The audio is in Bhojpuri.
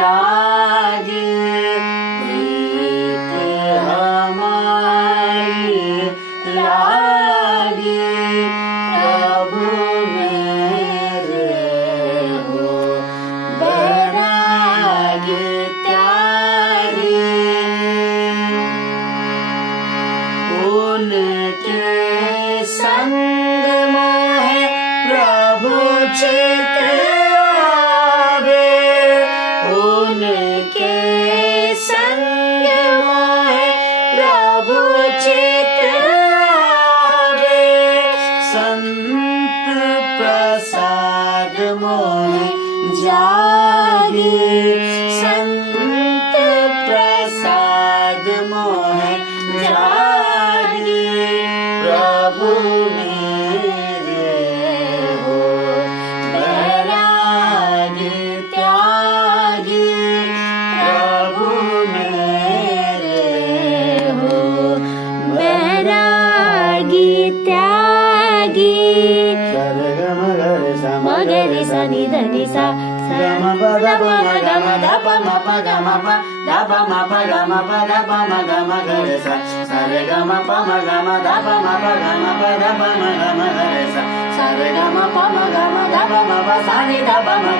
जागे प्रीत हमारी लागे प्रभु मेरे हो बैरागी त्यागी उनके संग मोहे प्रभु चित आवे उनके संग मोहे प्रभु चित आवे संत प्रसाद मोहे जागे संत प्रसाद मोहे जागे प्रभु मेरे हो बैरागी त्यागी प्रभु मेरे हो बैरागी त्यागी मगरि सा नि ध नि सा गम प ग प म ग म ध प म प ग म प ध प म प ग म प ध प म ग म ग रे सा सा रे ग म प म ग म ध प म प ग म प ध प म ग म ग रे सा सा रे ग म प म ग म ध प म प सा नि ध प म ग